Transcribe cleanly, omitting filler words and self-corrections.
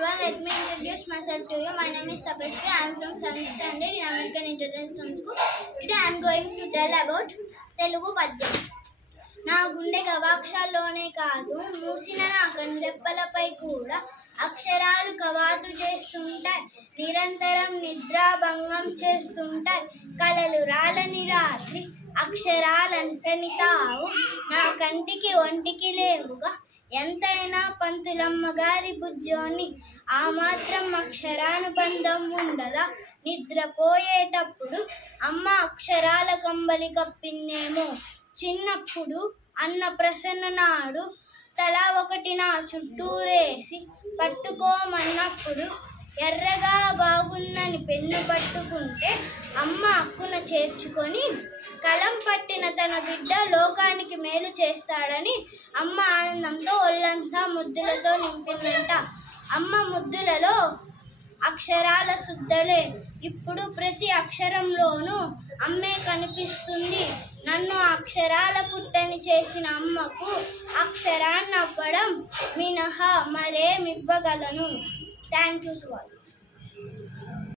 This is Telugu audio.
everyone, let me introduce myself to you. My name is Tapasvi. I am from 7th standard in American International School. Today I am going to tell about Telugu Padyam. నా గుండె గవాక్షాల్లోనే కాదు, మూసిన నా కనురెప్పలపై కూడా అక్షరాలు కవాతు చేస్తుంటాయి. నిరంతరం నిద్రాభంగం చేస్తుంటాయి. కలలు రాలని రాత్రి అక్షరాలంటని తావు నా కంటికి ఒంటికి లేవుగా. ఎంతైనా పంతులమ్మ గారి బుజ్జోని ఆ మాత్రం అక్షరానుబంధం ఉండదా? నిద్రపోయేటప్పుడు అమ్మ అక్షరాల కంబలి కప్పిందేమో. చిన్నప్పుడు అన్న ప్రసన్న నాడు తలా ఒకటి నా చుట్టూరేసి పట్టుకోమన్నప్పుడు ఎర్రగా బాగుందని పెన్ను పట్టుకుంటే అమ్మ అక్కున చేర్చుకొని కలం పట్టిన తన బిడ్డ లోకానికి మేలు చేస్తాడని అమ్మ ఆనందంతో ఒళ్ళంతా ముద్దులతో నింపిందంట. అమ్మ ముద్దులలో అక్షరాల శుద్ధలే. ఇప్పుడు ప్రతి అక్షరంలోనూ అమ్మే కనిపిస్తుంది. నన్ను అక్షరాల పుట్టని చేసిన అమ్మకు అక్షరాన్ని అవ్వడం మినహా మరేమివ్వగలను. Thank you to all.